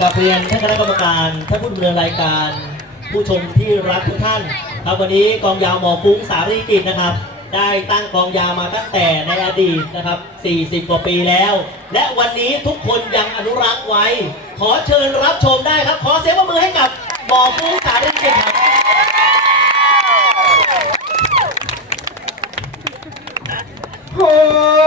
กับเรียนท่านคณะกรรมการท่านผู้ดำเนินรายการ ผู้ชมที่รักทุกท่าน ครับวันนี้กองยาวหมอฟุ้งสารีกิจนะครับ ได้ตั้งกองยาวมาตั้งแต่ในอดีตนะครับ 40 กว่าปีแล้ว และวันนี้ทุกคนยังอนุรักษ์ไว้ ขอเชิญรับชมได้ครับ ขอเสียงปรบมือให้กับหมอฟุ้งสารีกิจครับโอ้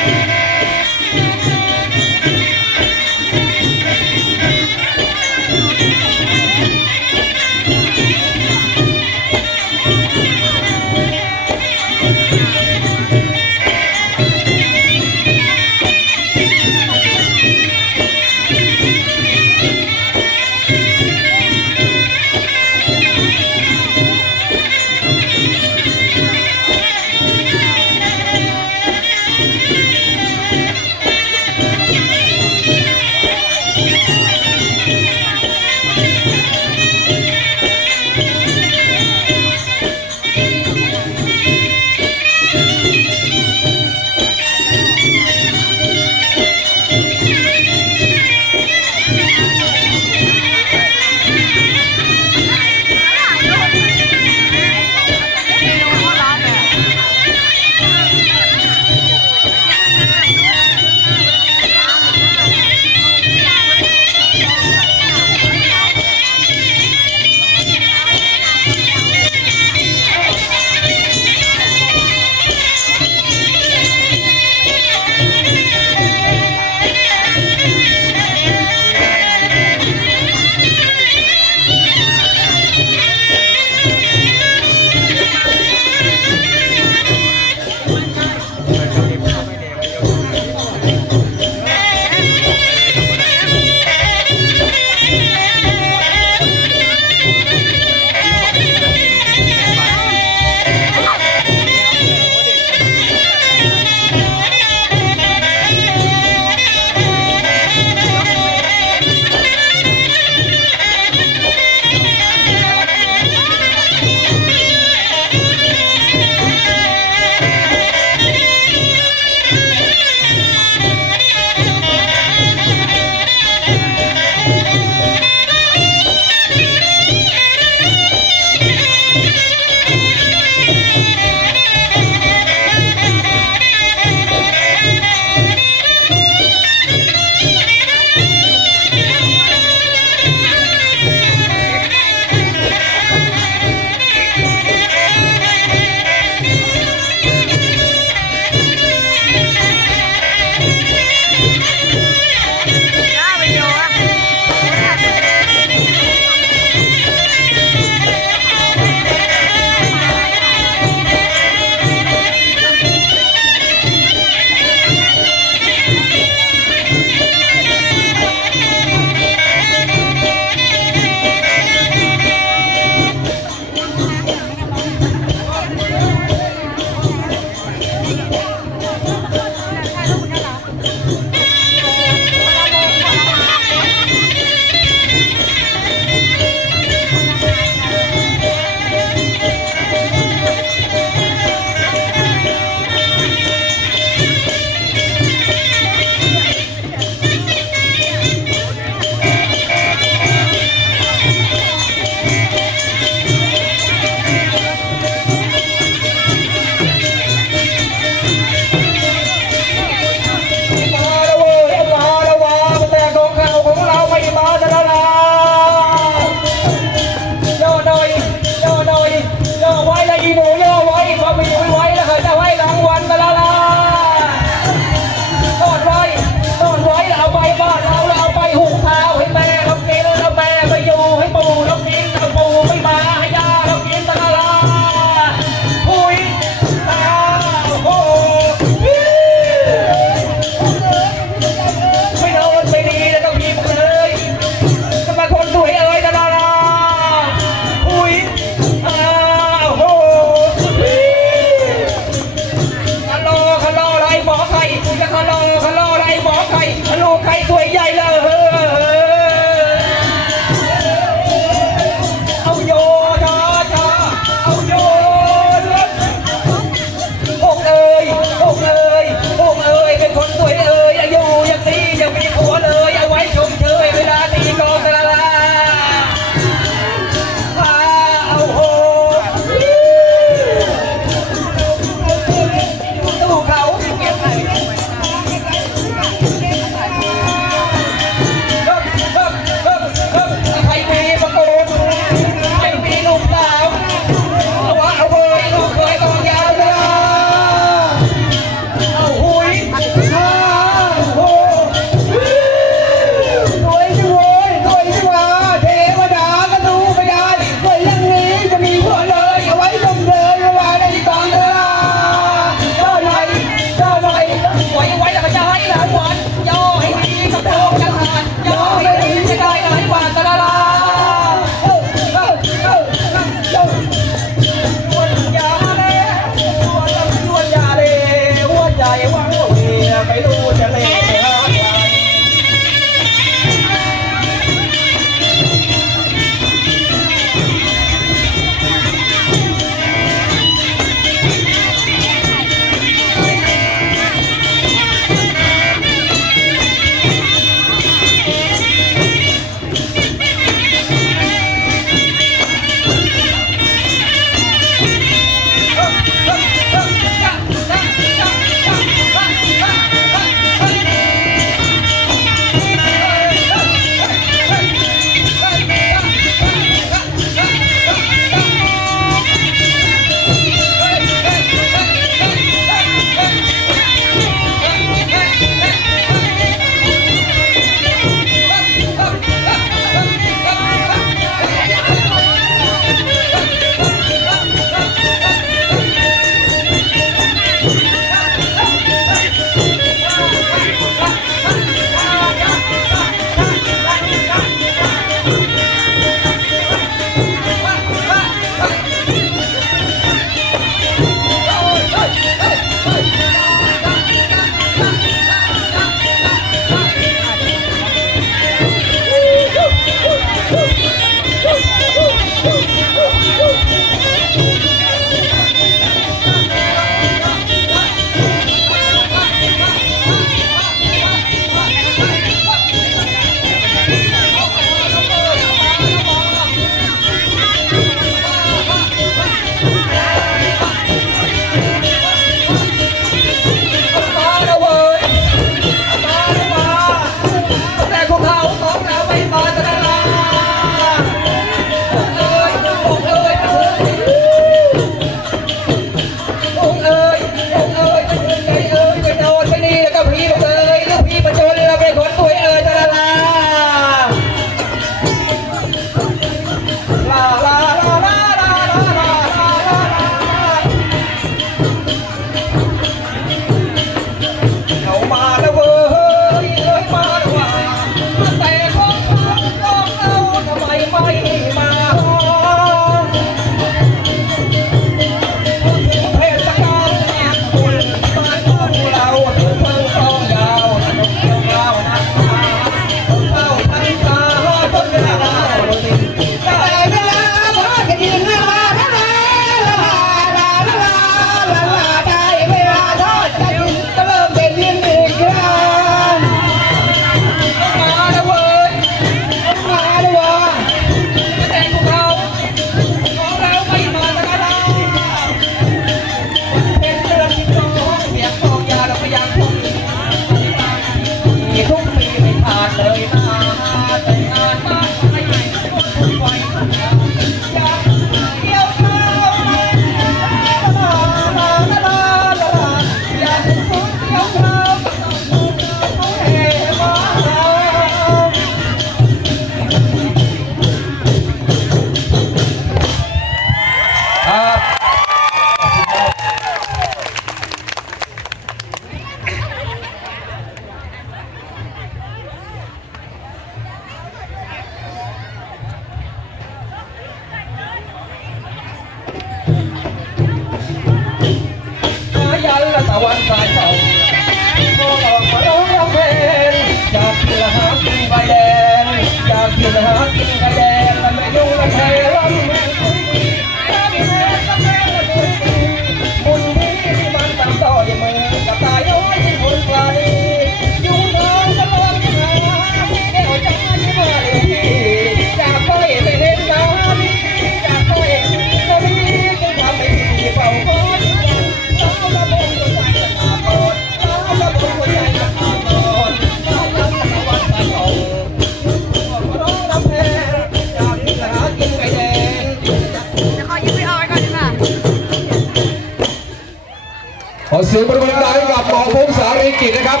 ยงปรบมือดังใกับหมอพงษ์สารีกิจนะครับ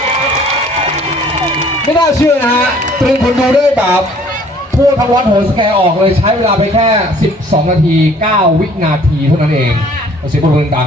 ไม่น่าเชื่อนะฮะตรึงคนดูได้แบบทั่ทั้วัดโหนสแกออกเลยใช้เวลาไปแค่ 12 นาที 9 วินาทีเท่านั้นเองเสียงปรบมือดัง